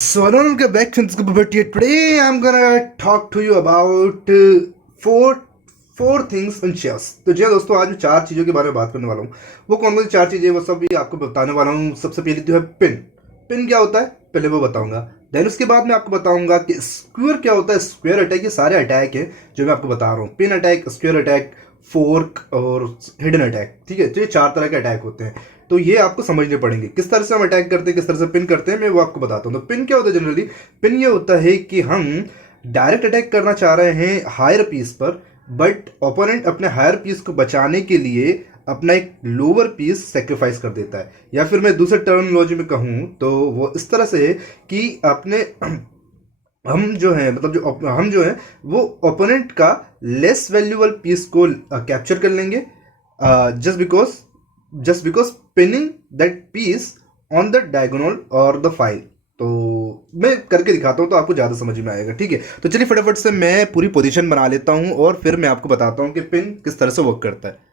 So I don't get back to this, but today I'm gonna talk to you about four four things on chess. तो जी हाँ दोस्तों, आज मैं चार चीज़ों के बारे में बात करने वाला हूँ। वो कौन कौन सी चार चीज़ें वो सब भी आपको बताने वाला हूँ। सबसे पहले जो है पिन। पिन क्या होता है पहले वो बताऊंगा। देन उसके बाद मैं आपको बताऊंगा कि स्क्वायर क्या होता है। स्क्वायर अटैक, ये सारे अटैक हैं जो मैं आपको बता रहा हूँ। Pin attack, square attack, fork और हिडन अटैक। ठीक है, तो ये चार तरह के अटैक होते हैं। तो ये आपको समझने पड़ेंगे किस तरह से हम अटैक करते हैं, किस तरह से पिन करते हैं, मैं वो आपको बताता हूँ। तो पिन क्या होता है जनरली? पिन ये होता है कि हम डायरेक्ट अटैक करना चाह रहे हैं हायर पीस पर, बट ओपोनेंट अपने हायर पीस को बचाने के लिए अपना एक लोअर पीस सेक्रीफाइस कर देता है। या फिर मैं दूसरे टर्मिनोलॉजी में कहूँ तो वो इस तरह से है कि अपने हम जो है मतलब जो हम जो है वो ओपोनेंट का लेस वैल्यूएबल पीस को कैप्चर कर लेंगे, just because pinning that piece on the diagonal और द फाइल। तो मैं करके दिखाता हूँ तो आपको ज़्यादा समझ में आएगा। ठीक है, तो चलिए फटाफट से मैं पूरी पोजीशन बना लेता हूँ और फिर मैं आपको बताता हूँ कि पिन किस तरह से वर्क करता है।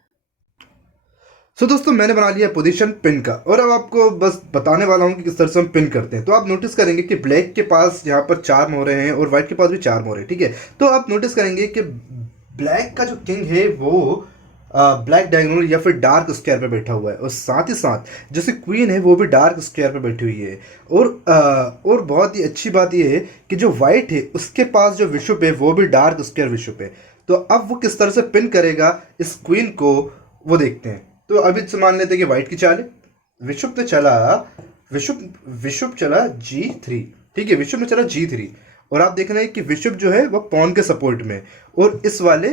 सो दोस्तों, मैंने बना लिया पोजीशन पिन का और अब आपको बस बताने वाला हूँ कि किस तरह से हम पिन करते हैं। तो आप नोटिस करेंगे कि ब्लैक के पास यहाँ पर चार मोहरे हैं और व्हाइट के पास भी चार मोहरे। ठीक है, तो आप नोटिस करेंगे कि ब्लैक का जो किंग है वो ब्लैक डायगोनल या फिर डार्क स्क्वायर पे बैठा हुआ है, और साथ ही साथ जैसे क्वीन है वो भी डार्क स्क्वायर पे बैठी हुई है। और बहुत ही अच्छी बात ये है कि जो वाइट है उसके पास जो विशुप है वो भी डार्क स्क्वायर विशुप है। तो अब वो किस तरह से पिन करेगा इस क्वीन को वो देखते हैं। तो अभी से मान लेते हैं कि वाइट की चाल है। विशुप तो चला विशुप विशुप चला G3। ठीक है, विशुप में चला G3 और आप देख रहे हैं कि विशुप जो है वो पॉन के सपोर्ट में और इस वाले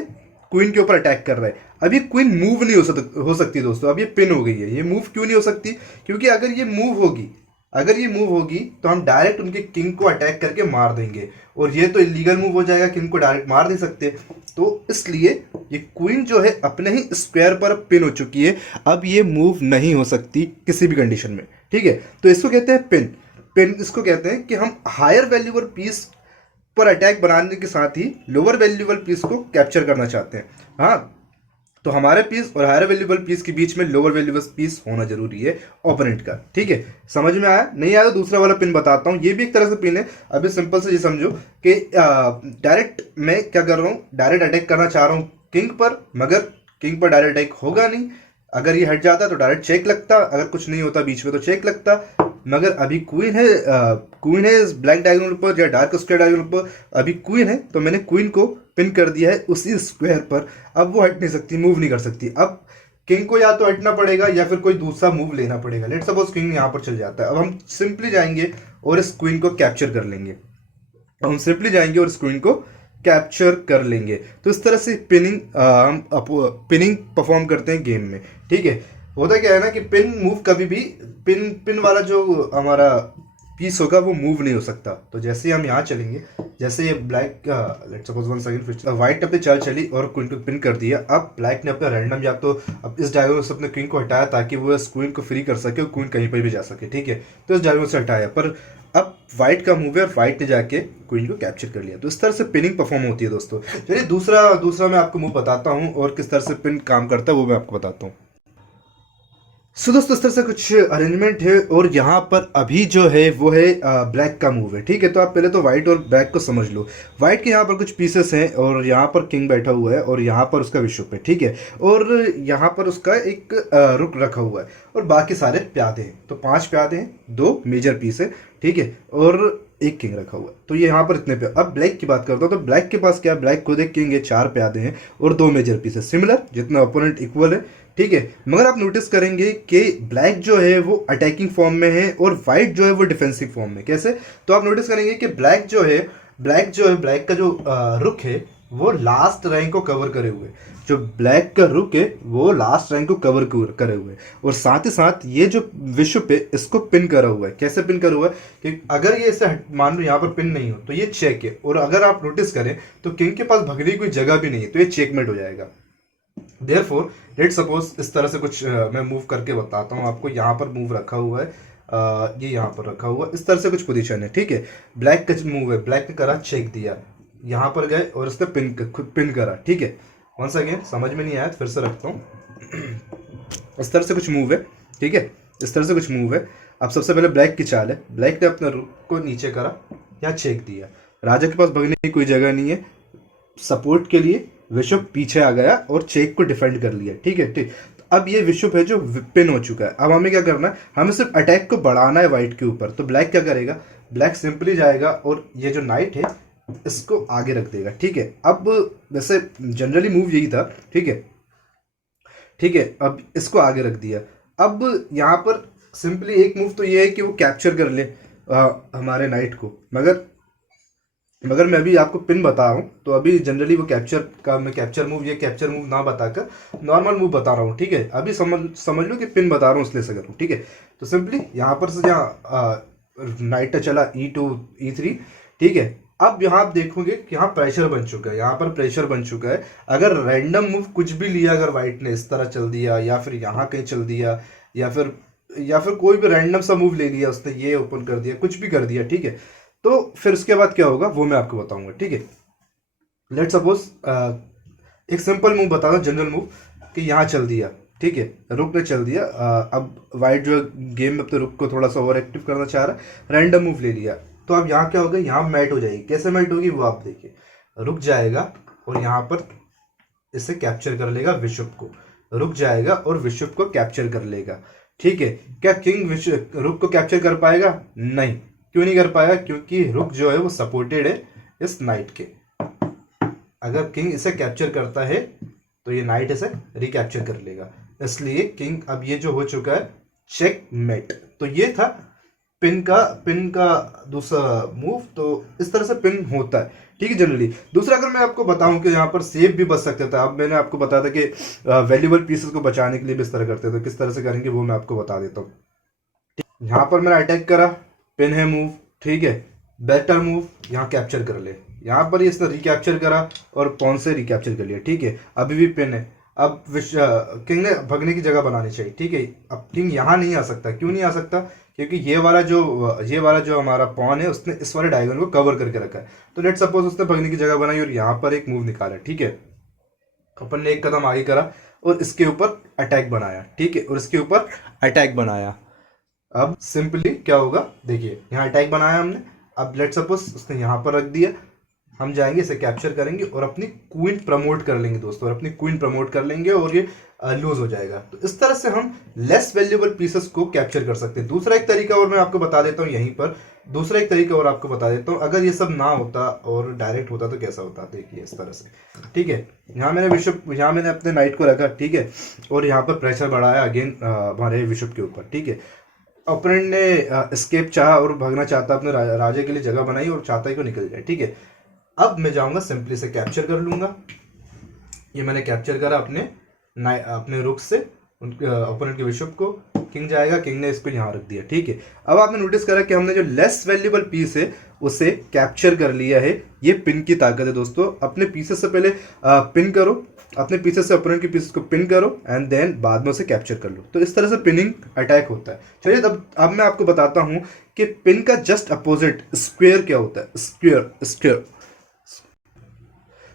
क्वीन के ऊपर अटैक कर रहा है। अब ये क्वीन मूव नहीं हो सकती दोस्तों। अब ये पिन हो गई है। ये मूव क्यों नहीं हो सकती? क्योंकि अगर ये मूव होगी तो हम डायरेक्ट उनके किंग को अटैक करके मार देंगे, और ये तो इलीगल मूव हो जाएगा, किंग को डायरेक्ट मार नहीं सकते। तो इसलिए ये क्वीन जो है अपने ही स्क्वायर पर पिन हो चुकी है। अब ये मूव नहीं हो सकती किसी भी कंडीशन में। ठीक है, तो इसको कहते हैं पिन। पिन इसको कहते हैं कि हम हायर वैल्यूएबल पीस पर अटैक बनाने के साथ ही लोअर वैल्यूएबल पीस को कैप्चर करना चाहते हैं। हाँ, तो हमारे पीस और हायर वैल्यूएबल पीस के बीच में लोअर वैल्यूएबल पीस होना जरूरी है ओपोनेंट का। ठीक है, समझ में आया? नहीं आया तो दूसरा वाला पिन बताता हूँ। ये भी एक तरह से पिन है। अभी सिंपल से ये समझो कि डायरेक्ट मैं क्या कर रहा हूँ, डायरेक्ट अटैक करना चाह रहा हूँ किंग पर, मगर किंग पर डायरेक्ट अटैक होगा नहीं। अगर ये हट जाता तो डायरेक्ट चेक लगता, अगर कुछ नहीं होता बीच में तो चेक लगता। मगर अभी क्वीन है ब्लैक डायगोनल पर या डार्क स्क्वायर डायगोनल पर। अभी क्वीन है तो मैंने क्वीन को पिन कर दिया है उसी स्क्वायर पर। अब वो हट नहीं सकती, मूव नहीं कर सकती। अब किंग को या तो हटना पड़ेगा या फिर कोई दूसरा मूव लेना पड़ेगा। लेट सपोज किंग यहाँ पर चल जाता है। अब हम सिंपली जाएंगे और इस क्वीन को कैप्चर कर लेंगे। हम सिंपली जाएंगे और इस क्वीन को कैप्चर कर लेंगे। तो इस तरह से हम पिनिंग परफॉर्म करते हैं गेम में। ठीक है, होता क्या है ना कि पिन मूव कभी भी पिन वाला जो हमारा पीस होगा वो मूव नहीं हो सकता। तो जैसे ही हम यहाँ चलेंगे, जैसे ये ब्लैक लेट्स सपोज 1 सेकंड, फिर व्हाइट अपने चाल चली और क्वीन को पिन कर दिया। अब ब्लैक ने अपना रैंडम या तो अब इस डायगोनल से अपने क्वीन को हटाया ताकि वो इस क्वीन को फ्री कर सके और क्वीन कहीं पर भी जा सके। ठीक है, तो इस डायगोनल से हटाया, पर अब व्हाइट का मूव है और व्हाइट ने जाके क्वीन को कैप्चर कर लिया। तो इस तरह से पिनिंग परफॉर्म होती है दोस्तों। चलिए दूसरा मैं आपको मूव बताता हूँ और किस तरह से पिन काम करता है वो मैं आपको बताता हूँ। सो दोस्तों, इस तरह से कुछ अरेंजमेंट है और यहाँ पर अभी जो है वो है ब्लैक का मूव है। ठीक है, तो आप पहले तो व्हाइट और ब्लैक को समझ लो। व्हाइट के यहाँ पर कुछ पीसेस हैं और यहाँ पर किंग बैठा हुआ है और यहाँ पर उसका बिशप है। ठीक है, और यहाँ पर उसका एक रुक रखा हुआ है और बाकी सारे प्यादे हैं। तो 5 प्यादे हैं, 2 मेजर पीस है। ठीक है, और एक किंग रखा हुआ है। तो ये यहाँ पर इतने पे। अब ब्लैक की बात करता हूँ तो ब्लैक के पास क्या, ब्लैक खुद एक किंग है, 4 प्यादे हैं और 2 मेजर पीस है। सिमिलर, जितना ओपोनेंट इक्वल है। ठीक है, मगर आप नोटिस करेंगे कि ब्लैक जो है वो अटैकिंग फॉर्म में है और व्हाइट जो है वो डिफेंसिव फॉर्म में। कैसे? तो आप नोटिस करेंगे कि ब्लैक का जो रुक है वो लास्ट रैंक को कवर करे हुए। जो ब्लैक का रुक है वो लास्ट रैंक को कवर करे हुए, और साथ ही साथ ये जो विशुप है इसको पिन करा हुआ है। कैसे पिन करा हुआ है कि अगर ये इसे मान लो यहाँ पर पिन नहीं हो तो ये चेक है, और अगर आप नोटिस करें तो किंग के पास भगने की कोई जगह भी नहीं है, तो ये चेकमेट हो जाएगा। देयरफॉर लेट सपोज इस तरह से कुछ मैं मूव करके बताता हूँ आपको। यहाँ पर मूव रखा हुआ है, ये यहाँ पर रखा हुआ है, इस तरह से कुछ पोजीशन है। ठीक है, ब्लैक का मूव है, ब्लैक ने करा चेक दिया, यहाँ पर गए और इसने पिन करा। ठीक है, वंस अगेन समझ में नहीं आया फिर से रखता हूँ। इस तरह से कुछ मूव है। ठीक है, इस तरह से कुछ मूव है। अब सबसे पहले ब्लैक की चाल है, ब्लैक ने अपने रुक को नीचे करा, यहाँ चेक दिया, राजा के पास भगने की कोई जगह नहीं है, सपोर्ट के लिए विशुप पीछे आ गया और चेक को डिफेंड कर लिया। ठीक है, ठीक। तो अब ये विशुप है जो पिन हो चुका है। अब हमें क्या करना है, हमें सिर्फ अटैक को बढ़ाना है वाइट के ऊपर। तो ब्लैक क्या करेगा, ब्लैक सिंपली जाएगा और ये जो नाइट है इसको आगे रख देगा। ठीक है, अब वैसे जनरली मूव यही था। ठीक है, ठीक है, अब इसको आगे रख दिया। अब यहाँ पर सिंपली एक मूव तो ये है कि वो कैप्चर कर ले हमारे नाइट को, मगर मैं अभी आपको पिन बता रहा हूँ, तो अभी जनरली वो कैप्चर का मैं कैप्चर मूव, ये कैप्चर मूव ना बताकर नॉर्मल मूव बता रहा हूँ। ठीक है, अभी समझ लो कि पिन बता रहा हूँ इसलिए से करूँ। ठीक है, तो सिंपली यहाँ पर से जहाँ नाइट चला E2 E3। ठीक है, अब यहाँ आप देखोगे कि यहाँ प्रेशर बन चुका है, यहाँ पर प्रेशर बन चुका है। अगर रैंडम मूव कुछ भी लिया, अगर वाइट ने इस तरह चल दिया या फिर यहाँ कहीं चल दिया या फिर कोई भी रैंडम सा मूव ले लिया उसने, ये ओपन कर दिया, कुछ भी कर दिया। ठीक है, तो फिर उसके बाद क्या होगा वो मैं आपको बताऊंगा। ठीक है, लेट सपोज एक सिंपल मूव बता दो, जनरल मूव, कि यहाँ चल दिया। ठीक है, रुक ने चल दिया। अब वाइट जो है गेम में अपने रुक को थोड़ा सा ओवर एक्टिव करना चाह रहा है, रैंडम मूव ले लिया। तो अब यहाँ क्या होगा, यहाँ मैट हो जाएगी। कैसे मैट होगी वो आप देखिए, रुक जाएगा और यहाँ पर इसे कैप्चर कर लेगा, विशुप को रुक जाएगा और विशुप को कैप्चर कर लेगा। ठीक है, क्या किंग रुक को कैप्चर कर पाएगा? नहीं। क्यों नहीं कर पाएगा? क्योंकि रुक जो है वो सपोर्टेड है इस नाइट के। अगर किंग इसे कैप्चर करता है तो ये नाइट इसे रिकैप्चर कर लेगा, इसलिए किंग अब ये जो हो चुका है चेक मेट। तो ये था पिन का दूसरा मूव। तो इस तरह से पिन होता है। ठीक है, जनरली। दूसरा अगर मैं आपको बताऊं कि यहाँ पर सेव भी बच सकता था, अब मैंने आपको बताया था कि वैल्यूबल पीसेस को बचाने के लिए भी इस तरह करते थे, तो किस तरह से करेंगे वो मैं आपको बता देता हूँ। यहाँ पर मैंने अटैक करा, पिन है मूव। ठीक है, बेटर मूव, यहाँ कैप्चर कर ले। यहाँ पर इसने रिकैप्चर करा और पॉन से रिकैप्चर कर लिया। ठीक है, अभी भी पिन है। अब किंग ने भगने की जगह बनानी चाहिए। ठीक है, अब किंग यहाँ नहीं आ सकता। क्यों नहीं आ सकता? क्योंकि ये वाला जो हमारा पॉन है उसने इस वाले डायगोनल को कवर करके रखा है। तो लेट सपोज उसने भगने की जगह बनाई और यहाँ पर एक मूव निकाला। ठीक है, अपन ने एक कदम आगे करा और इसके ऊपर अटैक बनाया। ठीक है, और इसके ऊपर अटैक बनाया। अब सिंपली क्या होगा देखिए, यहाँ अटैक बनाया हमने। अब लेट सपोज उसने यहाँ पर रख दिया, हम जाएंगे इसे कैप्चर करेंगे और अपनी क्वीन प्रमोट कर लेंगे दोस्तों, और अपनी क्वीन प्रमोट कर लेंगे और ये लूज हो जाएगा। तो इस तरह से हम लेस वैल्यूएबल पीसेस को कैप्चर कर सकते हैं। दूसरा एक तरीका और मैं आपको बता देता हूँ यहीं पर, दूसरा एक तरीका और आपको बता देता हूँ। अगर ये सब ना होता और डायरेक्ट होता तो कैसा होता, देखिए इस तरह से। ठीक है, यहाँ मैंने अपने नाइट को रखा। ठीक है, और यहाँ पर प्रेशर बढ़ाया अगेन हमारे विशुप के ऊपर। ठीक है, ओपोनेंट ने स्केप चाहा और भागना चाहता, अपने राजे के लिए जगह बनाई और चाहता है कि निकल जाए। ठीक है, अब मैं जाऊंगा सिंपली से कैप्चर कर लूंगा। ये मैंने कैप्चर करा अपने रुक से ओपोनेंट के बिशप को। किंग जाएगा, किंग ने इसको यहाँ रख दिया। ठीक है, अब आपने नोटिस करा कि हमने जो लेस वैल्यूएबल पीस है उसे कैप्चर कर लिया है। ये पिन की ताकत है दोस्तों। अपने पीसेस से पहले पिन करो, अपने पीसेस से ओपोनेंट के पीसेस को पिन करो एंड देन बाद में उसे कैप्चर कर लो। तो इस तरह से पिनिंग अटैक होता है। चलिए अब मैं आपको बताता हूँ कि पिन का जस्ट अपोजिट स्क्वेयर क्या होता है। स्क्वेयर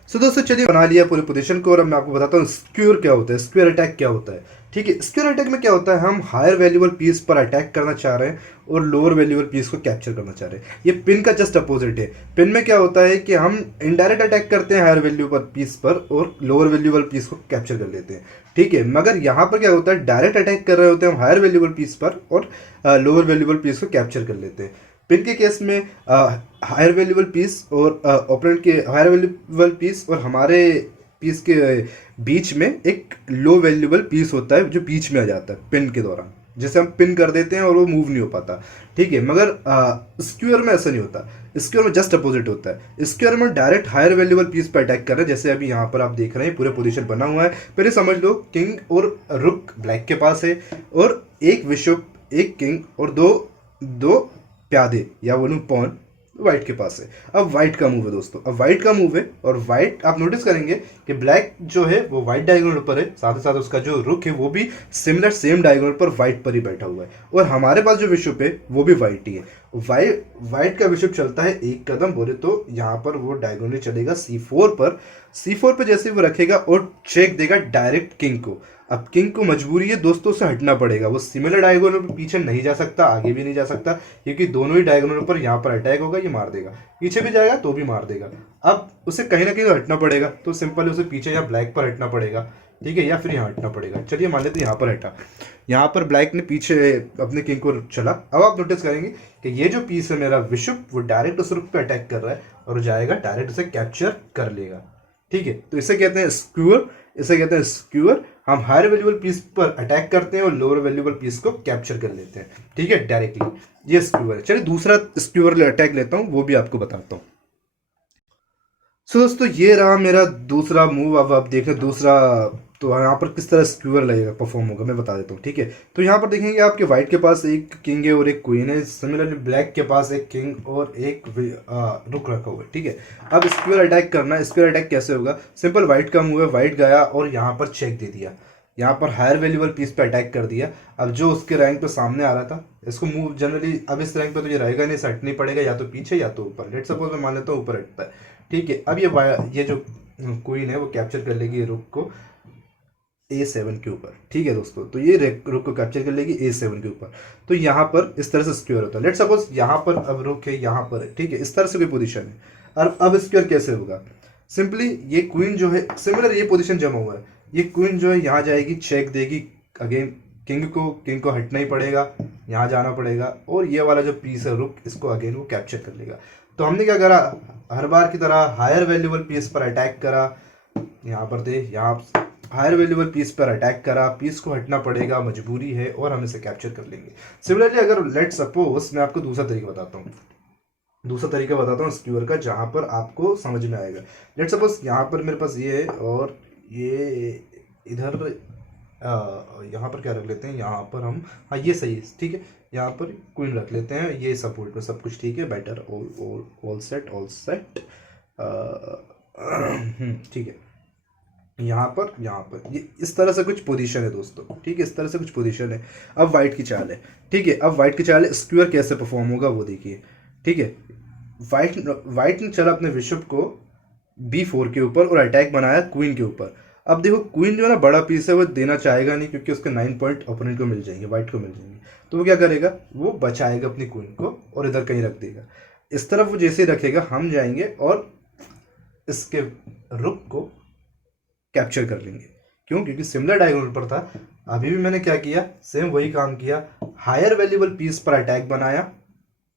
सो दोस्तों चलिए बना लिया पूरी पोजीशन को, और अब मैं आपको बताता हूँ स्क्वेयर क्या होता है, स्क्वेयर अटैक क्या होता है। ठीक है, स्क्वेयर अटैक में क्या होता है, हम हायर वैल्यूएबल पीस पर अटैक करना चाह रहे हैं और लोअर वैल्यूएबल पीस को कैप्चर करना चाह रहे हैं। ये पिन का जस्ट अपोजिट है। पिन में क्या होता है कि हम इनडायरेक्ट अटैक करते हैं हायर वैल्यूएबल पीस पर और लोअर वैल्यूएबल पीस को कैप्चर कर लेते हैं। ठीक है, मगर यहाँ पर क्या होता है, डायरेक्ट अटैक कर रहे होते हैं हम हायर वैल्यूएबल पीस पर और लोअर वैल्यूएबल पीस को कैप्चर कर लेते हैं। पिन के केस में हायर वैल्यूएबल पीस और ओपोनेंट के हायर वैल्यूएबल पीस और हमारे पीस के बीच में एक लो वैल्यूएबल पीस होता है जो बीच में आ जाता है पिन के दौरान, जिसे हम पिन कर देते हैं और वो मूव नहीं हो पाता। ठीक है, मगर स्क्वायर में ऐसा नहीं होता। स्क्वायर में जस्ट अपोजिट होता है। स्क्वायर में डायरेक्ट हायर वैल्यूएबल पीस पर अटैक कर रहे हैं, जैसे अभी यहाँ पर आप देख रहे हैं पूरे पोजीशन बना हुआ है। पहले समझ लो किंग और रुक ब्लैक के पास है और एक बिशप, एक किंग और दो प्यादे या बोलूं पॉन व्हाइट के पास है। अब व्हाइट का मूव है दोस्तों, अब व्हाइट का मूव है और व्हाइट आप नोटिस करेंगे कि ब्लैक जो है वो व्हाइट डायगोनल पर है, साथ ही साथ उसका जो रुक है वो भी सेम डायगोनल पर व्हाइट पर ही बैठा हुआ है, और हमारे पास जो बिशप है वो भी व्हाइट ही है। वाइट का बिशप चलता है एक कदम, बोले तो यहाँ पर वो डायगोनली चलेगा C4 पर। C4 पे जैसे वो रखेगा और चेक देगा डायरेक्ट किंग को। अब किंग को मजबूरी है दोस्तों से हटना पड़ेगा, वो सिमिलर डायगोनल पर पीछे नहीं जा सकता, आगे भी नहीं जा सकता, क्योंकि दोनों ही डायगोनल पर यहाँ पर अटैक होगा, ये मार देगा, पीछे भी जाएगा तो भी मार देगा। अब उसे कहीं ना कहीं तो हटना पड़ेगा, तो सिंपल उसे पीछे या ब्लैक पर हटना पड़ेगा, ठीक है, या फिर यहाँ हटना पड़ेगा। चलिए मान लेते हैं यहाँ पर हटा, यहाँ पर ब्लैक ने पीछे अपने किंग को चला। अब आप नोटिस करेंगे कि ये जो पीस है मेरा बिशप, वो डायरेक्ट उस रुक पे अटैक कर रहा है और जाएगा डायरेक्ट उसे कैप्चर कर लेगा, ठीक है। तो इसे कहते हैं स्क्यूअर, इसे कहते हैं स्क्यूअर। हम हायर वैल्यूबल पीस पर अटैक करते हैं और लोअर वैल्यूबल पीस को कैप्चर कर लेते हैं, ठीक है, डायरेक्टली। ये स्क्यूअर है। चलिए दूसरा स्क्यूअर अटैक लेता हूँ, वो भी आपको बताता हूँ। सो दोस्तों ये रहा मेरा दूसरा मूव। अब आप देखें दूसरा, तो यहाँ पर किस तरह स्क्यूअर लगेगा, परफॉर्म होगा, मैं बता देता हूँ, ठीक है। तो यहाँ पर देखेंगे आपके व्हाइट के पास एक किंग है और एक क्वीन है, सिमिलरली ब्लैक के पास एक किंग और एक रुक रखा हुआ है, ठीक है। अब स्क्यूअर अटैक करना है। स्क्यूअर अटैक कैसे होगा, सिंपल व्हाइट का मूव है, व्हाइट गया और यहाँ पर चेक दे दिया, यहाँ पर हायर वैल्यूबल पीस पे अटैक कर दिया। अब जो उसके रैंक पे सामने आ रहा था, इसको मूव जनरली अब इस रैंक पे तो ये रहेगा नहीं, सेट नहीं पड़ेगा, या तो पीछे या तो ऊपर। लेट सपोज मैं मान लेता हूँ ऊपर हटता है, ठीक है। अब ये जो क्वीन है वो कैप्चर कर लेगी रुक को A7 के ऊपर, ठीक है दोस्तों। तो ये रुक को कैप्चर कर लेगी A7 के ऊपर। तो यहाँ पर इस तरह से स्क्वायर होता है। लेट सपोज यहाँ पर अब रुक है, यहाँ पर है, ठीक है, इस तरह से कोई पोजीशन है। और अब स्क्वायर कैसे होगा, सिंपली ये क्वीन जो है, सिमिलर ये पोजीशन जमा हुआ है, ये क्वीन जो है यहाँ जाएगी, चेक देगी अगेन किंग को हटना ही पड़ेगा, यहाँ जाना पड़ेगा, और ये वाला जो पीस है रुक, इसको अगेन वो कैप्चर कर लेगा। तो हमने क्या करा, हर बार की तरह हायर वैल्यूबल पीस पर अटैक करा, यहाँ पर थे, यहाँ हायर वैल्यूबल पीस पर अटैक करा, पीस को हटना पड़ेगा, मजबूरी है, और हम इसे कैप्चर कर लेंगे। सिमिलरली अगर लेट सपोज मैं आपको दूसरा तरीका बताता हूँ स्क्यूअर का, जहाँ पर आपको समझ में आएगा। लेट सपोज यहाँ पर मेरे पास ये है और ये इधर यहाँ पर क्या रख लेते हैं, यहाँ पर हम, हाँ ये सही है, ठीक है, यहाँ पर क्वीन रख लेते हैं, ये सपोर्ट में सब कुछ ठीक है, बेटर ऑल सेट, ठीक है। यहाँ पर ये इस तरह से कुछ पोजीशन है दोस्तों, ठीक है, इस तरह से कुछ पोजीशन है। अब वाइट की चाल है, ठीक है, अब वाइट की चाल है, स्क्वायर कैसे परफॉर्म होगा वो देखिए, ठीक है। वाइट ने चला अपने बिशप को B4 के ऊपर और अटैक बनाया क्वीन के ऊपर। अब देखो क्वीन जो है ना बड़ा पीस है, वो देना चाहेगा नहीं, क्योंकि उसके 9 पॉइंट ओपोनेंट को मिल जाएंगे, वाइट को मिल जाएंगे। तो वो क्या करेगा, वो बचाएगा अपनी क्वीन को और इधर कहीं रख देगा। इस तरफ वो जैसे ही रखेगा, हम जाएंगे और इसके रुक को कैप्चर कर लेंगे। क्यों, क्योंकि सिमिलर डायगोनल पर था। अभी भी मैंने क्या किया, सेम वही काम किया, हायर वैल्यूबल पीस पर अटैक बनाया,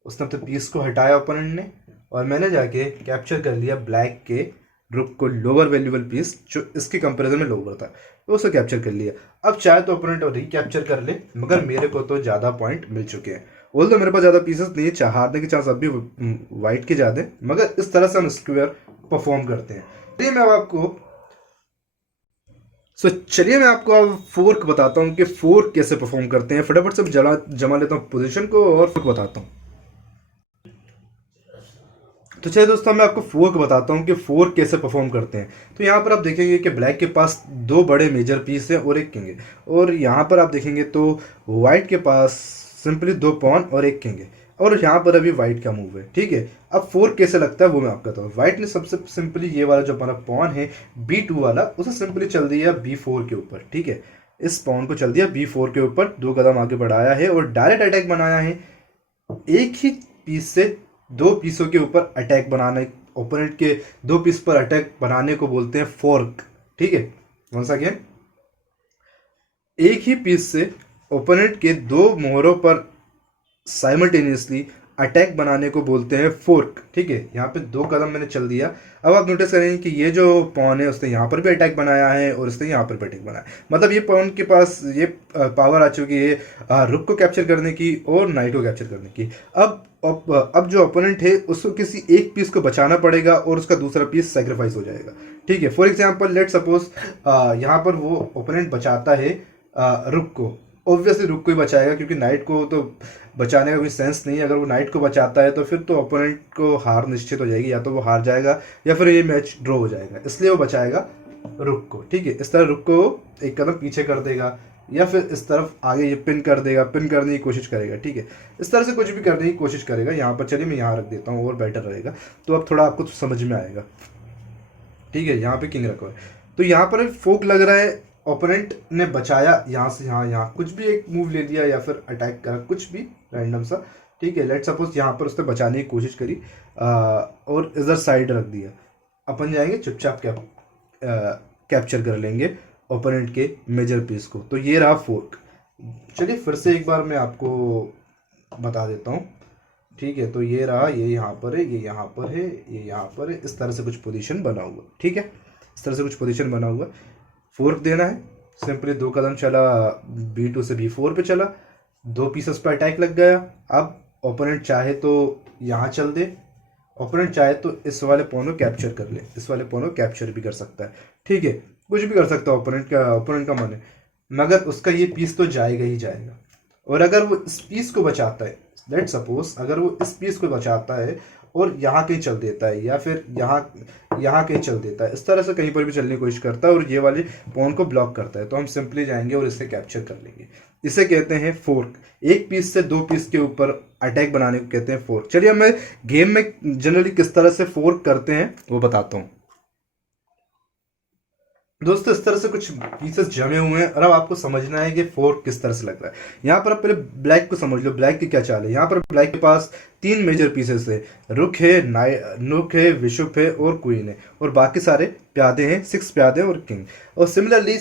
उसने तो पीस को हटाया ओपोनेंट ने, और मैंने जाके कैप्चर कर लिया ब्लैक के रुक को, लोअर वैल्यूबल पीस जो इसके कंपैरिजन में लोअर था, तो उसे कैप्चर कर लिया। अब चाहे तो ओपोनेंट रिकैप्चर कर ले, मगर मेरे को तो ज़्यादा पॉइंट मिल चुके हैं। ऑल्दो मेरे पास ज़्यादा पीसेस नहीं है, हारने के चांस अब भी वाइट के ज़्यादा, मगर इस तरह से हम स्क्वायर परफॉर्म करते हैं। चलिए मैं आपको अब फोर्क बताता हूँ कि फोर्क कैसे परफॉर्म करते हैं। फटाफट से जमा लेता हूँ पोजीशन को और फोर्क बताता हूँ। तो चलिए दोस्तों मैं आपको फोर्क बताता हूँ कि फोर्क कैसे परफॉर्म करते हैं। तो यहाँ पर आप देखेंगे कि ब्लैक के पास 2 बड़े मेजर पीस हैं और एक किंग है, और यहाँ पर आप देखेंगे तो वाइट के पास सिंपली 2 पॉन और एक किंग है, और यहाँ पर अभी वाइट का मूव है, ठीक है। अब फोर्क कैसे लगता है वो मैं आपको बताता हूँ। वाइट ने सबसे सिंपली ये वाला जो हमारा पॉन है B2 वाला, उसे सिंपली चल दिया B4 के ऊपर, ठीक है। इस पॉन को चल दिया B4 के ऊपर, 2 कदम आगे बढ़ाया है और डायरेक्ट अटैक बनाया है। एक ही पीस से 2 पीसों के ऊपर अटैक बनाना, ओपोनेंट के 2 पीस पर अटैक बनाने को बोलते हैं फोर्क, ठीक है। वंस अगेन, एक ही पीस से ओपोनेंट के 2 मोहरों पर साइमल्टेनियसली अटैक बनाने को बोलते हैं फोर्क, ठीक है। यहाँ पे 2 कदम मैंने चल दिया। अब आप नोटिस करेंगे कि ये जो पॉन है उसने यहाँ पर भी अटैक बनाया है और उसने यहाँ पर भी अटैक बनाया, मतलब ये पॉन के पास ये पावर आ चुकी है रुक को कैप्चर करने की और नाइट को कैप्चर करने की। अब जो ओपोनेंट है उसको किसी एक पीस को बचाना पड़ेगा और उसका दूसरा पीस सेक्रीफाइस हो जाएगा, ठीक है। फॉर एग्जाम्पल लेट सपोज यहाँ पर वो ओपोनेंट बचाता है रुक को, ऑब्वियसली रुक को ही बचाएगा, क्योंकि नाइट को तो बचाने का कोई सेंस नहीं है। अगर वो नाइट को बचाता है तो फिर तो ओपोनेंट को हार निश्चित हो जाएगी, या तो वो हार जाएगा या फिर ये मैच ड्रॉ हो जाएगा, इसलिए वो बचाएगा रुक को, ठीक है। इस तरह रुक को एक कदम पीछे कर देगा, या फिर इस तरफ आगे ये पिन कर देगा, पिन करने की कोशिश करेगा, ठीक है, इस तरह से कुछ भी करने की कोशिश करेगा। यहाँ पर चलिए मैं यहाँ रख देता हूँ और बेटर रहेगा, तो अब थोड़ा आपको समझ में आएगा। ठीक है, यहाँ पे किंग रखा है, तो यहाँ पर फोक लग रहा है, ओपोनेंट ने बचाया यहाँ से, यहाँ कुछ भी एक मूव ले लिया या फिर अटैक करा, कुछ भी रैंडम सा, ठीक है। लेट सपोज यहाँ पर उसने बचाने की कोशिश करी और इधर साइड रख दिया, अपन जाएंगे चुपचाप कैप्चर कर लेंगे ओपोनेंट के मेजर पीस को। तो ये रहा फोर्क। चलिए फिर से एक बार मैं आपको बता देता हूँ, ठीक है। तो ये रहा, ये यहाँ पर है, ये यहाँ पर है, ये यहाँ पर है, इस तरह से कुछ पोजीशन बना हुआ, ठीक है, इस तरह से कुछ पोजीशन बना हुआ। फोर्क देना है, सिंपली 2 कदम चला, B2 से B4 पे चला, 2 पीसेस पर अटैक लग गया। अब ओपोनेंट चाहे तो यहाँ चल दे, ओपोनेंट चाहे तो इस वाले पॉन को कैप्चर कर ले, इस वाले पॉन को कैप्चर भी कर सकता है, ठीक है, कुछ भी कर सकता है ओपोनेंट का मन है, मगर उसका ये पीस तो जाएगा ही जाएगा। और अगर वो इस पीस को बचाता है, लेट सपोज अगर वो इस पीस को बचाता है और यहाँ कहीं चल देता है या फिर यहाँ कहीं चल देता है, इस तरह से कहीं पर भी चलने की कोशिश करता है और ये वाले पॉन को ब्लॉक करता है, तो हम सिंपली जाएंगे और इसे कैप्चर कर लेंगे। इसे कहते हैं फोर्क। एक पीस से 2 पीस के ऊपर अटैक बनाने को कहते हैं फोर्क। चलिए मैं गेम में जनरली किस तरह से फोर्क करते हैं वो बताता हूँ दोस्तों। इस तरह से कुछ पीसेस जमे हुए हैं और अब आपको समझना है कि फोर्क किस तरह से लग रहा है। यहाँ पर आप पहले ब्लैक को समझ लो, ब्लैक की क्या चाल है। यहाँ पर ब्लैक के पास 3 मेजर पीसेस है, रुक है, नुक है, बिशप है और क्वीन है, और बाकी सारे प्यादे हैं, 6 प्यादे और किंग। और सिमिलरली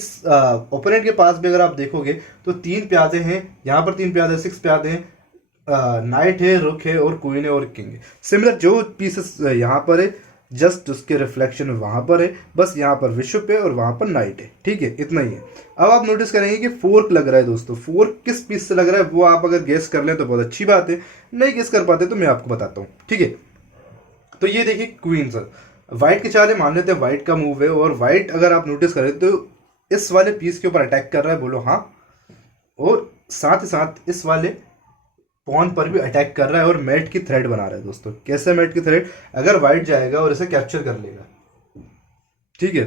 ओपोनेंट के पास भी अगर आप देखोगे तो 3 प्यादे हैं, यहाँ पर 3 प्यादे, 6 प्यादे हैं, नाइट है, रुक है और क्वीन है और किंग है। सिमिलर जो पीसेस यहाँ पर है जस्ट उसके रिफ्लेक्शन वहां पर है, बस यहाँ पर विशुप है और वहां पर नाइट है, ठीक है, इतना ही है। अब आप नोटिस करेंगे कि फोर्क लग रहा है दोस्तों। फोर्क किस पीस से लग रहा है वो आप अगर गेस कर लें तो बहुत अच्छी बात है, नहीं गेस कर पाते तो मैं आपको बताता हूँ, ठीक है। तो ये देखिए क्वीन सर, व्हाइट की चाल है, मान लेते हैं व्हाइट का मूव है, और व्हाइट अगर आप नोटिस करें तो इस वाले पीस के ऊपर अटैक कर रहा है, बोलो हाँ, और साथ ही साथ इस वाले पॉन पर भी अटैक कर रहा है और मैट की थ्रेड बना रहा है दोस्तों। कैसे मैट की थ्रेड? अगर व्हाइट जाएगा और इसे कैप्चर कर लेगा, ठीक है,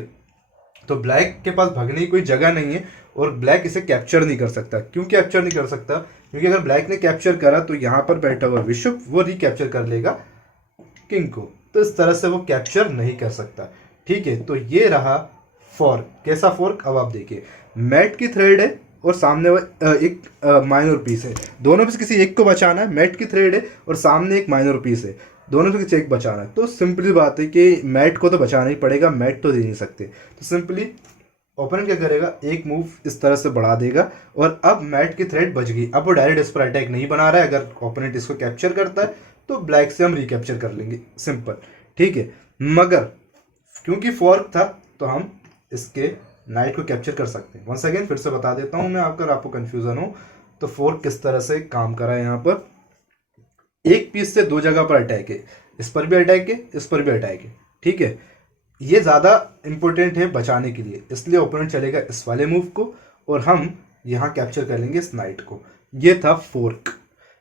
तो ब्लैक के पास भागने की कोई जगह नहीं है और ब्लैक इसे कैप्चर नहीं कर सकता। क्यों कैप्चर नहीं कर सकता? क्योंकि अगर ब्लैक ने कैप्चर करा तो यहाँ पर बैठा हुआ विशुप वो रिकैप्चर कर लेगा किंग को, तो इस तरह से वो कैप्चर नहीं कर सकता, ठीक है। तो ये रहा फोर्क। कैसा फोर्क? अब आप देखिए, मैट की थ्रेड है और सामने एक माइनर पीस है, दोनों में से किसी एक को बचाना है। मैट की थ्रेड है और सामने एक माइनर पीस है, दोनों में से किसी एक बचाना है। तो सिंपली बात है कि मैट को तो बचाना ही पड़ेगा, मैट तो दे नहीं सकते। तो सिंपली ओपोनेंट क्या करेगा, एक मूव इस तरह से बढ़ा देगा और अब मैट की थ्रेड बच गई। अब वो डायरेक्ट इस पर अटैक नहीं बना रहा है। अगर ओपोनेंट इसको कैप्चर करता है तो ब्लैक से हम रिकैप्चर कर लेंगे, सिंपल, ठीक है। मगर क्योंकि फोर्क था तो हम इसके नाइट को कैप्चर कर सकते हैं। वंस अगेन फिर से बता देता हूं मैं, अगर आपको कंफ्यूजन हो तो फोर्क किस तरह से काम करा है। यहाँ पर एक पीस से 2 जगह पर अटैक है, इस पर भी अटैक है, इस पर भी अटैक है, ठीक है। ये ज़्यादा इंपॉर्टेंट है बचाने के लिए, इसलिए ओपोनेंट चलेगा इस वाले मूव को और हम यहाँ कैप्चर कर लेंगे इस नाइट को। ये था फोर्क,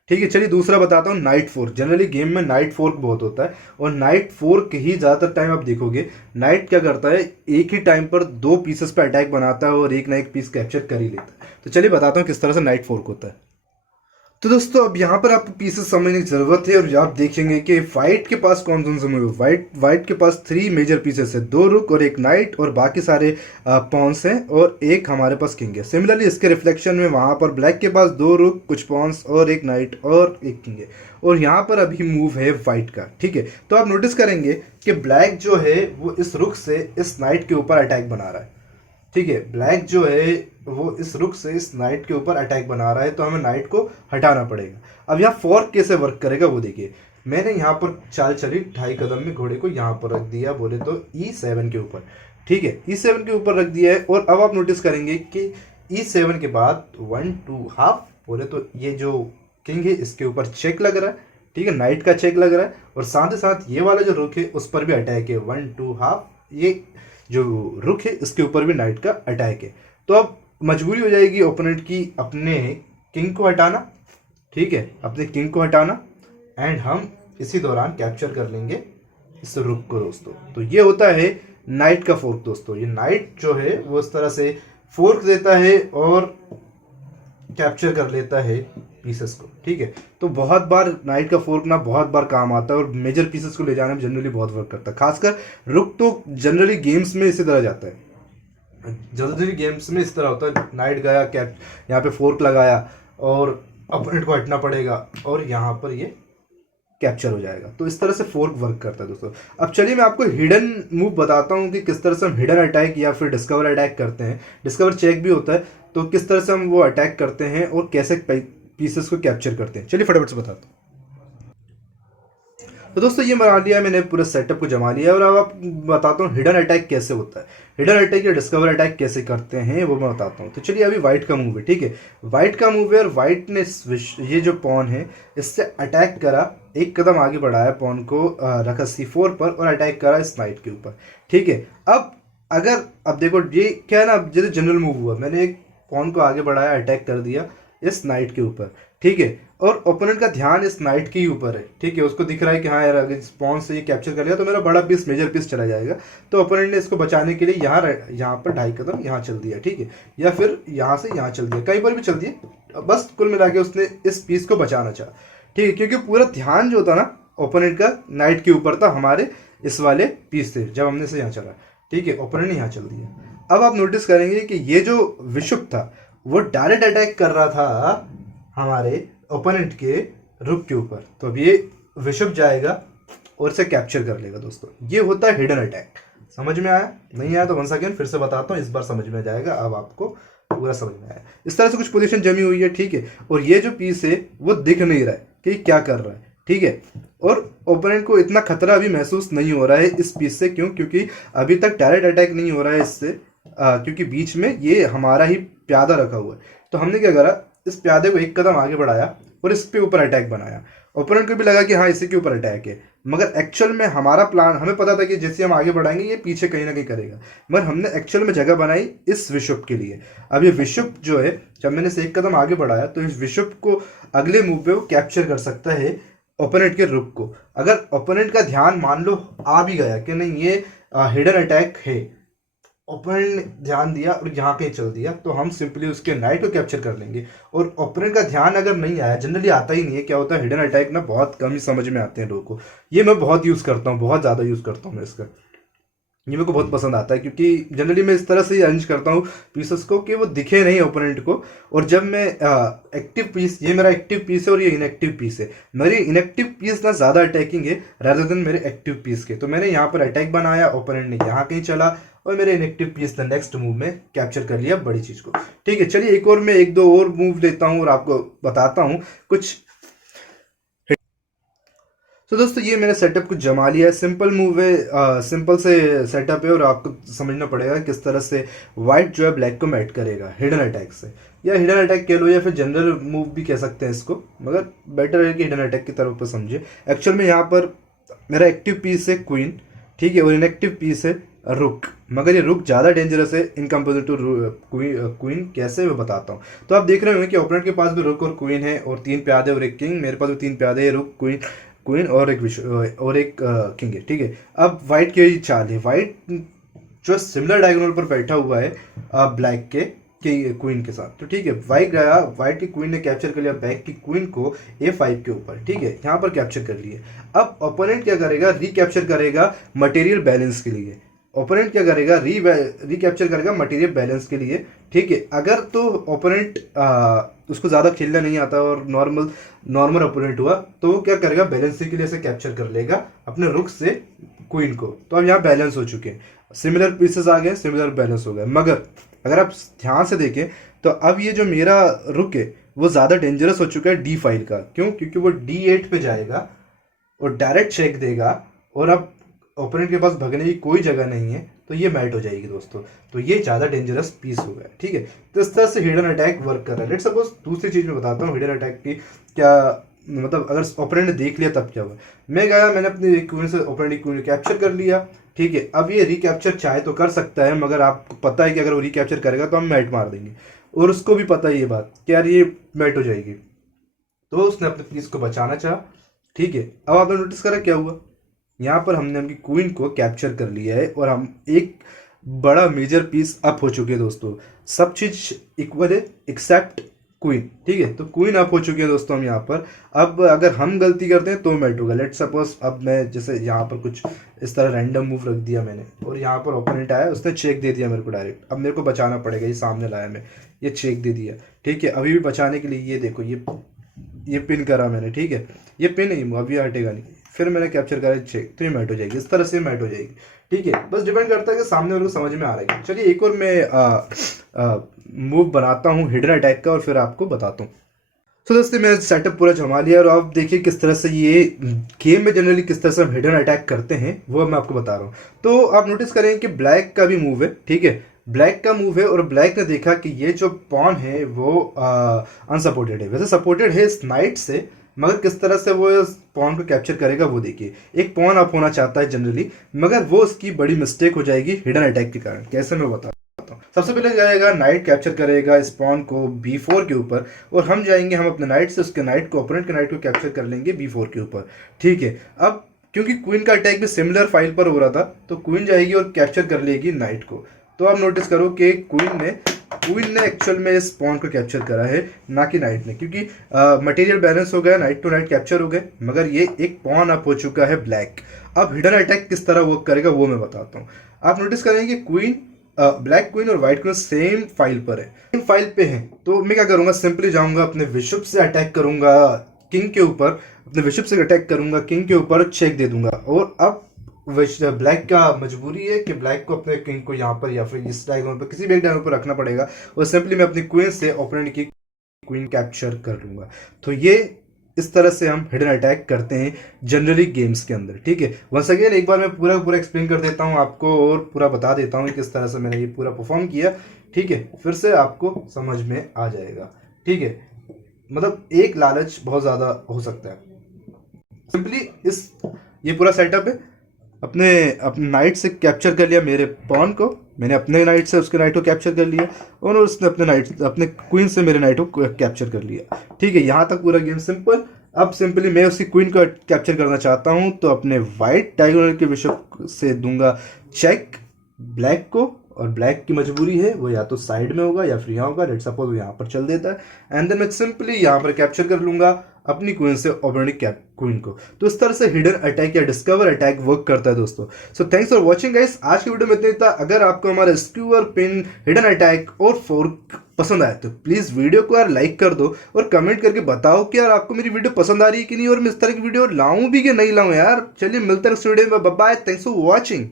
ठीक है। चलिए दूसरा बताता हूँ, नाइट फोर्क। जनरली गेम में नाइट फोर्क बहुत होता है और नाइट फोर्क ही ज़्यादातर टाइम आप देखोगे नाइट क्या करता है, एक ही टाइम पर 2 पीसेस पे अटैक बनाता है और एक ना एक पीस कैप्चर कर ही लेता है। तो चलिए बताता हूँ किस तरह से नाइट फोर्क होता है। तो दोस्तों अब यहाँ पर आपको पीसेस समझने की जरूरत है और आप देखेंगे कि व्हाइट के पास कौन कौन से मूव है। व्हाइट के पास 3 मेजर पीसेस है, 2 रुक और एक नाइट, और बाकी सारे पॉन्स हैं और एक हमारे पास किंग है। सिमिलरली इसके रिफ्लेक्शन में वहाँ पर ब्लैक के पास 2 रुक, कुछ पॉन्स और एक नाइट और एक किंग है, और यहाँ पर अभी मूव है व्हाइट का, ठीक है। तो आप नोटिस करेंगे कि ब्लैक जो है वो इस रुक से इस नाइट के ऊपर अटैक बना रहा है, ठीक है। ब्लैक जो है वो इस रुक से इस नाइट के ऊपर अटैक बना रहा है, तो हमें नाइट को हटाना पड़ेगा। अब यहाँ फोर्क कैसे वर्क करेगा वो देखिए। मैंने यहाँ पर चाल चली 2.5 कदम में, घोड़े को यहाँ पर रख दिया, बोले तो E7 के ऊपर, ठीक है, E7 के ऊपर रख दिया है। और अब आप नोटिस करेंगे कि E7 के बाद 1 2 हाफ, बोले तो ये जो किंग है इसके ऊपर चेक लग रहा है, ठीक है, नाइट का चेक लग रहा है, और साथ ही साथ ये वाला जो रुक है उस पर भी अटैक है, 1 2 हाफ, ये जो रुक है इसके ऊपर भी नाइट का अटैक है। तो अब मजबूरी हो जाएगी ओपोनेंट की अपने किंग को हटाना, ठीक है, अपने किंग को हटाना, एंड हम इसी दौरान कैप्चर कर लेंगे इस रुक को दोस्तों। तो ये होता है नाइट का फोर्क दोस्तों। ये नाइट जो है वो इस तरह से फोर्क देता है और कैप्चर कर लेता है पीसेस को, ठीक है। तो बहुत बार नाइट का फोर्क ना बहुत बार काम आता है और मेजर पीसेस को ले जाने में जनरली बहुत वर्क करता है। खासकर रुक तो जनरली गेम्स में इसी तरह जाता है, जनरली गेम्स में इस तरह होता है, नाइट गया कैप यहाँ पे फोर्क लगाया और अपोनेंट को हटना पड़ेगा और यहाँ पर ये कैप्चर हो जाएगा। तो इस तरह से फोर्क वर्क करता है दोस्तों। अब चलिए मैं आपको हिडन मूव बताता हूँ कि किस तरह से हम हिडन अटैक या फिर डिस्कवर अटैक करते हैं। डिस्कवर चेक भी होता है, तो किस तरह से हम वो अटैक करते हैं और कैसे पीसेस को कैप्चर करते हैं, चलिए फटाफट से बताता हूँ। तो दोस्तों ये बना लिया मैंने, पूरे सेटअप को जमा लिया और अब आप बताता हूँ हिडन अटैक कैसे होता है, हिडन अटैक या डिस्कवर अटैक कैसे करते हैं वो मैं बताता हूँ। तो चलिए अभी वाइट का मूव है, ठीक है, वाइट का मूव है और वाइट ने ये जो पॉन है इससे अटैक करा, एक कदम आगे बढ़ाया, पॉन को रखा C4 पर और अटैक करा इस नाइट के ऊपर, ठीक है। अब देखो ये क्या है ना, अब जैसे जनरल मूव हुआ, मैंने एक पॉन को आगे बढ़ाया, अटैक कर दिया इस नाइट के ऊपर, ठीक है, और ओपोनेंट का ध्यान इस नाइट के ही ऊपर है, ठीक है, उसको दिख रहा है कि हाँ यार अगर इस पॉन से ये कैप्चर कर लिया तो मेरा बड़ा पीस, मेजर पीस चला जाएगा। तो ओपोनेंट ने इसको बचाने के लिए यहाँ पर 2.5 कदम यहाँ चल दिया, ठीक है, या फिर यहाँ से यहाँ चल दिया, कहीं पर भी चल दिया, बस कुल मिला के उसने इस पीस को बचाना चाहा, ठीक है, क्योंकि पूरा ध्यान जो था ना ओपोनेंट का नाइट के ऊपर था, हमारे इस वाले पीस से जब हमने से यहाँ चला, ठीक है, ओपोनेंट ने यहाँ चल दिया। अब आप नोटिस करेंगे कि ये जो विशुप था वो डायरेक्ट अटैक कर रहा था हमारे ओपोनेंट के रुक के ऊपर, तो अब ये विशुप जाएगा और इसे कैप्चर कर लेगा दोस्तों। ये होता है हिडन अटैक। समझ में आया? नहीं आया तो वंस अगेन फिर से बताता हूँ, इस बार समझ में जाएगा, अब आपको पूरा समझ में आया। इस तरह से कुछ पोजीशन जमी हुई है, ठीक है, और ये जो पीस है वो दिख नहीं रहा है कि क्या कर रहा है, ठीक है, और ओपोनेंट को इतना खतरा अभी महसूस नहीं हो रहा है इस पीस से। क्यों? क्योंकि अभी तक डायरेक्ट अटैक नहीं हो रहा है इससे, क्योंकि बीच में ये हमारा ही प्यादा रखा हुआ है। तो हमने क्या करा, इस प्यादे को एक कदम आगे बढ़ाया और इस पे ऊपर अटैक बनाया। ओपोनेंट को भी लगा कि हाँ इसी के ऊपर अटैक है, मगर एक्चुअल में हमारा प्लान, हमें पता था कि जैसे हम आगे बढ़ाएंगे ये पीछे कहीं ना कहीं करेगा, मगर हमने एक्चुअल में जगह बनाई इस विशुप के लिए। अब ये विशुप जो है, जब मैंने से एक कदम आगे बढ़ाया तो इस विशुप को अगले मूव पे वो कैप्चर कर सकता है ओपोनेंट के रुक को। अगर ओपोनेंट का ध्यान मान लो आ भी गया कि नहीं ये हिडन अटैक है, ओपोनेंट ने ध्यान दिया और यहाँ पे चल दिया, तो हम सिंपली उसके नाइट को कैप्चर कर लेंगे। और ओपोनेंट का ध्यान अगर नहीं आया, जनरली आता ही नहीं है, क्या होता है हिडन अटैक ना बहुत कम ही समझ में आते हैं लोगों को। ये मैं बहुत यूज़ करता हूँ, बहुत ज़्यादा यूज़ करता हूँ मैं इसका, ये मेरे को बहुत पसंद आता है, क्योंकि जनरली मैं इस तरह से ही अरेंज करता हूँ पीसेस को कि वो दिखे नहीं ओपोनेंट को। और जब मैं एक्टिव पीस, ये मेरा एक्टिव पीस है और ये इनएक्टिव पीस है, मेरी इनएक्टिव पीस ना ज़्यादा अटैकिंग है रादर देन मेरे एक्टिव पीस के। तो मैंने यहाँ पर अटैक बनाया, ओपोनेंट ने यहाँ कहीं चला और मेरे inactive piece the next move में कैप्चर कर लिया बड़ी चीज़ को, ठीक है। चलिए एक और मैं एक दो और मूव लेता हूँ और आपको बताता हूँ कुछ। तो दोस्तों ये मैंने सेटअप को जमा लिया है, सिंपल मूव है, सिंपल से सेटअप है और आपको समझना पड़ेगा किस तरह से वाइट जो है ब्लैक को मैट करेगा हिडन अटैक से, या हिडन अटैक कह लो या फिर जनरल मूव भी कह सकते हैं इसको, मगर बेटर है कि हिडन अटैक की तरफ पर समझिए। एक्चुअल में यहाँ पर मेरा एक्टिव पीस है क्वीन, ठीक है, और इनएक्टिव पीस है रुक, मगर ये रुक ज़्यादा डेंजरस है इन कंपेयर टू क्वीन। कैसे मैं बताता हूँ। तो आप देख रहे होंगे कि ओपोनेंट के पास भी रुक और क्वीन है और 3 प्यादे और एक किंग, मेरे पास भी 3 प्यादे है, रुक क्वीन और एक किंग है, ठीक है। अब वाइट की चाल है, वाइट जो सिमिलर डायगोनल पर बैठा हुआ है ब्लैक के क्वीन के साथ, तो ठीक है, वाइट गया, वाइट की क्वीन ने कैप्चर कर लिया बैक की क्वीन को A5 के ऊपर, ठीक है, यहाँ पर कैप्चर कर लिए। अब ओपोनेंट क्या करेगा, रिकैप्चर करेगा मटेरियल बैलेंस के लिए। ओपोनेंट क्या करेगा, रिकैप्चर करेगा मटेरियल बैलेंस के लिए, ठीक है। अगर तो ओपोनेंट उसको ज़्यादा खेलना नहीं आता और नॉर्मल ओपोनेंट हुआ तो वो क्या करेगा, बैलेंस के लिए से कैप्चर कर लेगा अपने रुक से क्वीन को। तो अब यहाँ बैलेंस हो चुके हैं, सिमिलर पीसेस आ गए, सिमिलर बैलेंस हो गए। मगर अगर आप ध्यान से देखें तो अब ये जो मेरा रुक है वो ज़्यादा डेंजरस हो चुका है D5 का। क्यों? क्योंकि वो D8 पे जाएगा और डायरेक्ट चेक देगा और अब ओपोनेंट के पास भगने की कोई जगह नहीं है, तो ये मैट हो जाएगी दोस्तों। तो ये ज़्यादा डेंजरस पीस हो गया, ठीक है। तो इस तरह से हिडन अटैक वर्क कर रहा है। लेट्स सपोज दूसरी चीज़ में बताता हूँ हिडन अटैक की क्या मतलब, अगर ओपोनेंट ने देख लिया तब क्या हुआ। मैं गया, मैंने अपनी क्वीन से ओपोनेंट की क्वीन कैप्चर कर लिया, ठीक है। अब ये रिकैप्चर चाहे तो कर सकता है, मगर आपको पता है कि अगर वो रिकैप्चर करेगा तो हम मैट मार देंगे, और उसको भी पता है ये बात कि यार ये मैट हो जाएगी, तो उसने अपने पीस को बचाना चाहा, ठीक है। अब आपने नोटिस करा क्या हुआ, यहाँ पर हमने उनकी क्वीन को कैप्चर कर लिया है और हम एक बड़ा मेजर पीस अप हो चुके हैं दोस्तों। सब चीज़ इक्वल है एक्सेप्ट क्वीन। ठीक है, तो क्वीन अप हो चुकी है दोस्तों हम यहाँ पर। अब अगर हम गलती करते हैं तो मैट होगा। लेट सपोज अब मैं जैसे यहाँ पर कुछ इस तरह रैंडम मूव रख दिया मैंने, और यहाँ पर ओपोनेंट आया, उसने चेक दे दिया मेरे को डायरेक्ट। अब मेरे को बचाना पड़ेगा, ये सामने लाया मैं, ये चेक दे दिया। ठीक है, अभी भी बचाने के लिए ये देखो, ये पिन करा मैंने। ठीक है, ये पिन नहीं, अब ये हटेगा नहीं, फिर मैंने कैप्चर करा चेक, तो ये मैट हो जाएगी। इस तरह से मैट हो जाएगी। ठीक है, बस डिपेंड करता है कि सामने वाले को समझ में आ रहा है। चलिए एक और मैं मूव बनाता हूँ हिडन अटैक का और फिर आपको बताता हूँ। तो दोस्तों मैं सेटअप पूरा जमा लिया, और आप देखिए किस तरह से ये गेम में जनरली किस तरह से हम हिडन अटैक करते हैं वो मैं आपको बता रहा हूँ। तो आप नोटिस करें कि ब्लैक का भी मूव है। ठीक है, ब्लैक का मूव है, और ब्लैक ने देखा कि ये जो पॉन है वो अनसपोर्टेड है। वैसे सपोर्टेड है इस नाइट से, मगर किस तरह से वो इस पॉन को कैप्चर करेगा वो देखिए। एक पॉन अप होना चाहता है जनरली, मगर वो उसकी बड़ी मिस्टेक हो जाएगी हिडन अटैक के कारण। कैसे मैं बता, सबसे पहले जाएगा नाइट कैप्चर करेगा इस पॉन को B4 के ऊपर, और हम जाएंगे, हम अपने नाइट से उसके नाइट को, ओपोनेंट के नाइट को कैप्चर कर लेंगे B4 के ऊपर। ठीक है, अब क्योंकि क्वीन का अटैक भी सिमिलर फाइल पर हो रहा था, तो क्वीन जाएगी और कैप्चर कर लेगी नाइट को। तो आप नोटिस करो कि क्वीन ने एक्चुअल में इस पॉन को कैप्चर करा है, ना कि नाइट ने, क्योंकि मटेरियल बैलेंस हो गया, नाइट टू नाइट कैप्चर हो गए, मगर ये एक पॉन अप हो चुका है ब्लैक। अब हिडन अटैक किस तरह वर्क करेगा वो मैं बताता हूँ। आप नोटिस करेंगे क्वीन, ब्लैक क्वीन और व्हाइट क्वीन सेम फाइल पर है, सेम फाइल पे है। तो मैं क्या करूंगा, सिंपली जाऊंगा अपने बिशप से अटैक करूंगा किंग के ऊपर, अपने बिशप से अटैक करूंगा किंग के ऊपर, चेक दे दूंगा। और अब ब्लैक का मजबूरी है कि ब्लैक को अपने किंग को यहाँ पर या फिर इस डायगोनल पर, किसी भी एक डायगोनल पर रखना पड़ेगा, और सिंपली मैं अपनी क्वीन से ओपोनेंट की क्वीन कैप्चर कर लूंगा। तो ये इस तरह से हम हिडन अटैक करते हैं जनरली गेम्स के अंदर। ठीक है, वंस अगेन एक बार मैं पूरा एक्सप्लेन कर देता हूँ आपको, और पूरा बता देता हूँ किस तरह से मैंने ये पूरा परफॉर्म किया। ठीक है, फिर से आपको समझ में आ जाएगा। ठीक है, मतलब एक लालच बहुत ज़्यादा हो सकता है। सिंपली ये पूरा सेटअप है। अपने नाइट से कैप्चर कर लिया मेरे पॉन को, मैंने अपने नाइट से उसके नाइट को कैप्चर कर लिया, और उसने अपने क्वीन से मेरे नाइट को कैप्चर कर लिया। ठीक है, यहाँ तक पूरा गेम सिंपल। अब सिंपली मैं उसी क्वीन को कैप्चर करना चाहता हूँ, तो अपने वाइट डायगोनल के बिशप से दूंगा चेक ब्लैक को, और ब्लैक की मजबूरी है वो या तो साइड में होगा या फिर यहाँ होगा। लेट्स सपोज वो यहाँ पर चल देता है, एंड देन मैं सिंपली यहाँ पर कैप्चर कर लूंगा अपनी क्वीन से ओपोनेंट क्वीन को। तो इस तरह से हिडन अटैक या डिस्कवर अटैक वर्क करता है दोस्तों। So thanks for watching guys, आज की वीडियो में इतना ही था। अगर आपको हमारा स्क्यूअर, पिन, हिडन अटैक और फोर्क पसंद आए तो प्लीज वीडियो को यार लाइक कर दो, और कमेंट करके बताओ कि यार आपको मेरी वीडियो पसंद आ रही है कि नहीं, और मैं इस तरह की वीडियो लाऊं भी कि नहीं लाऊं यार। चलिए मिलते हैं नेक्स्ट वीडियो में, bye bye, thanks for watching.